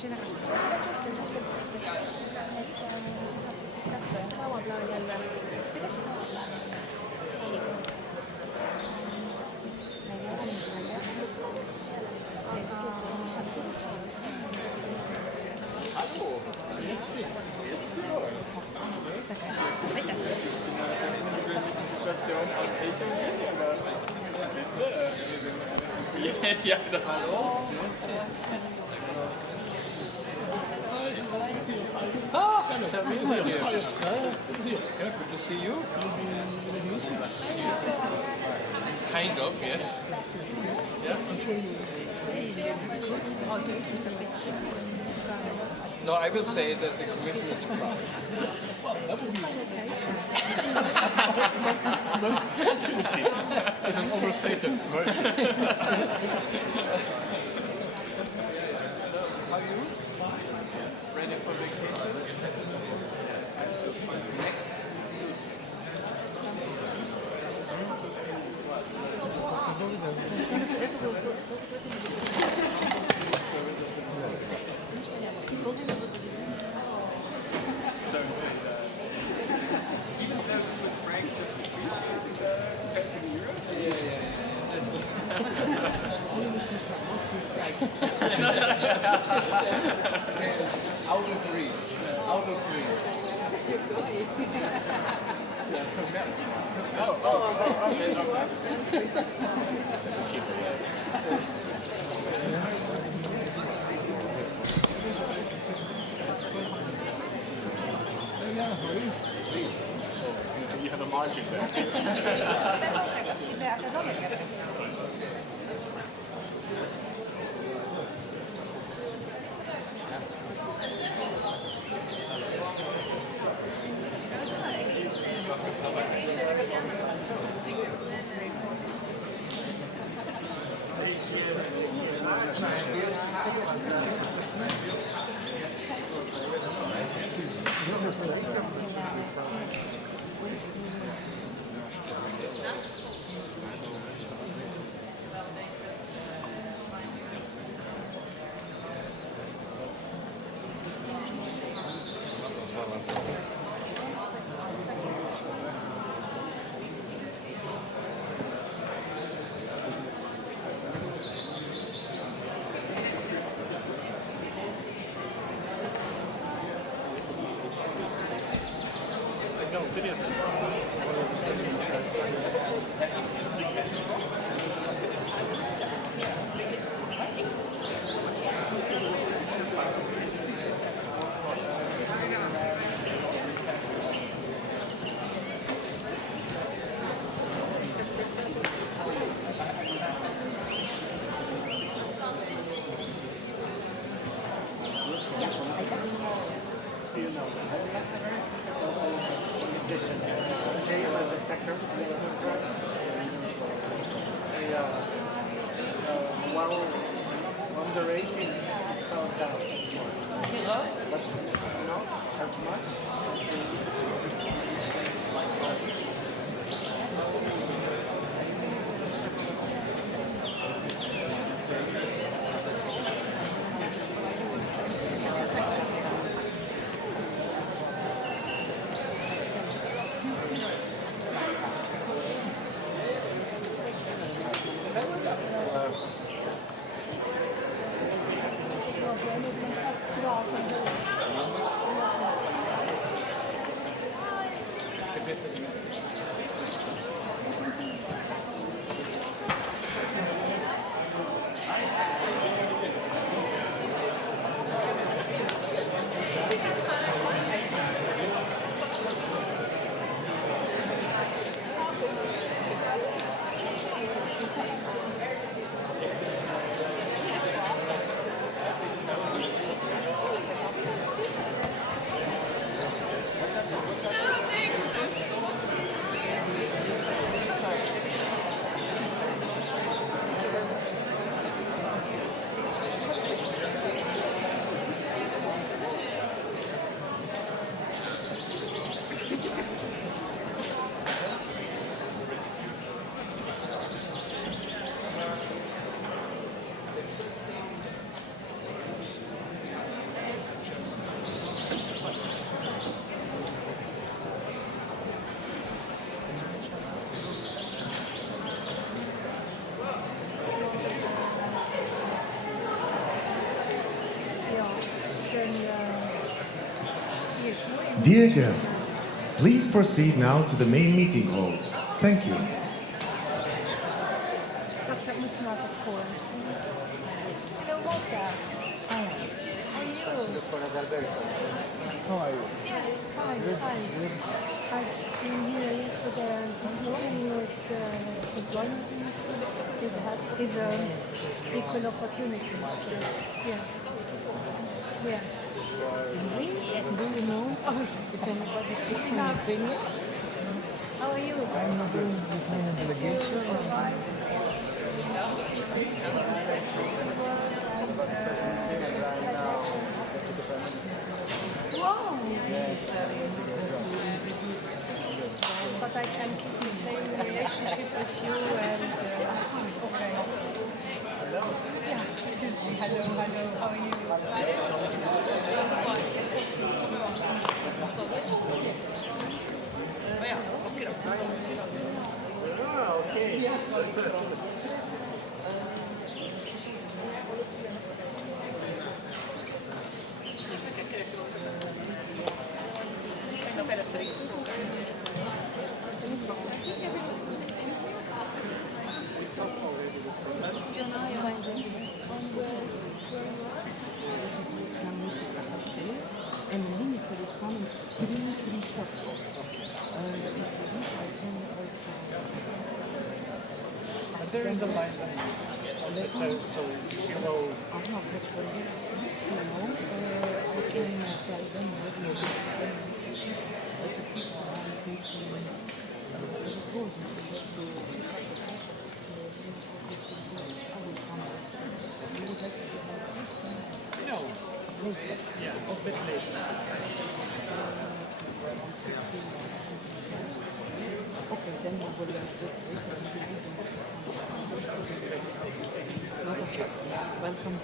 scena estaba hablando Hallo. Situation als HMG, aber bitte. Ja, das Hallo. Yeah, good to see you. Kind of, yes. Yeah. No, I will say that the commission is a problem. It's an overstated version. How are you? Ready for vacation? Next. Don't say that. Even though the Swiss francs just compared to the euros? Out of three. Out of three. You have a margin there. Dear guests, please proceed now to the main meeting hall. Thank you. Dat moesten we maar voor. Hello, Mocha. How are you? How are you? Yes, fine, fine. I've been here yesterday and this morning with the employment minister. His equal opportunities. Yes. Yes. Do you know if anybody fits in Lithuania? How are you? I'm not doing Lithuanian delegation. Wow! But I can keep the same relationship with you and okay. Yeah, excuse me. Hello, how are you? En de linie correspondent pretty short. There is a line. So she will. Aha, but for this, I can tell them what it is. But the people are taking the food to I will come back. You would like to go back? No. Yeah, a bit late. Okay, then we will just wait until we do. Okay, welcome.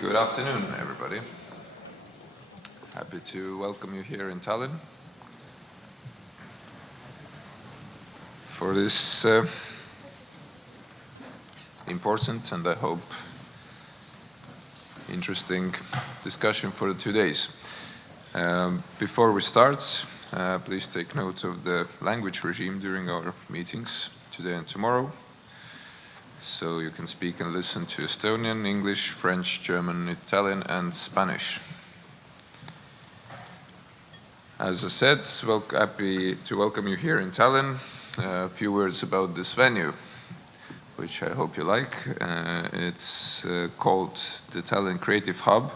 Good afternoon, everybody. Happy to welcome you here in Tallinn for this important and I hope interesting discussion for the 2 days. Before we start, please take note of the language regime during our meetings today and tomorrow. So you can speak and listen to Estonian, English, French, German, Italian, and Spanish. As I said, happy to welcome you here in Tallinn. A few words about this venue, which I hope you like. It's called the Tallinn Creative Hub,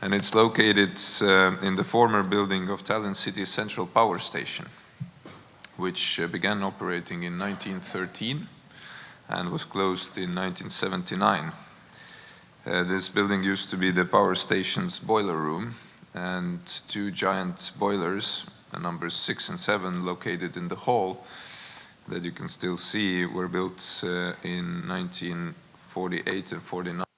and it's located in the former building of Tallinn City Central Power Station, which began operating in 1913. And was closed in 1979. This building used to be the power station's boiler room, and two giant boilers, numbers 6 and 7, located in the hall, that you can still see were built in 1948 and 49.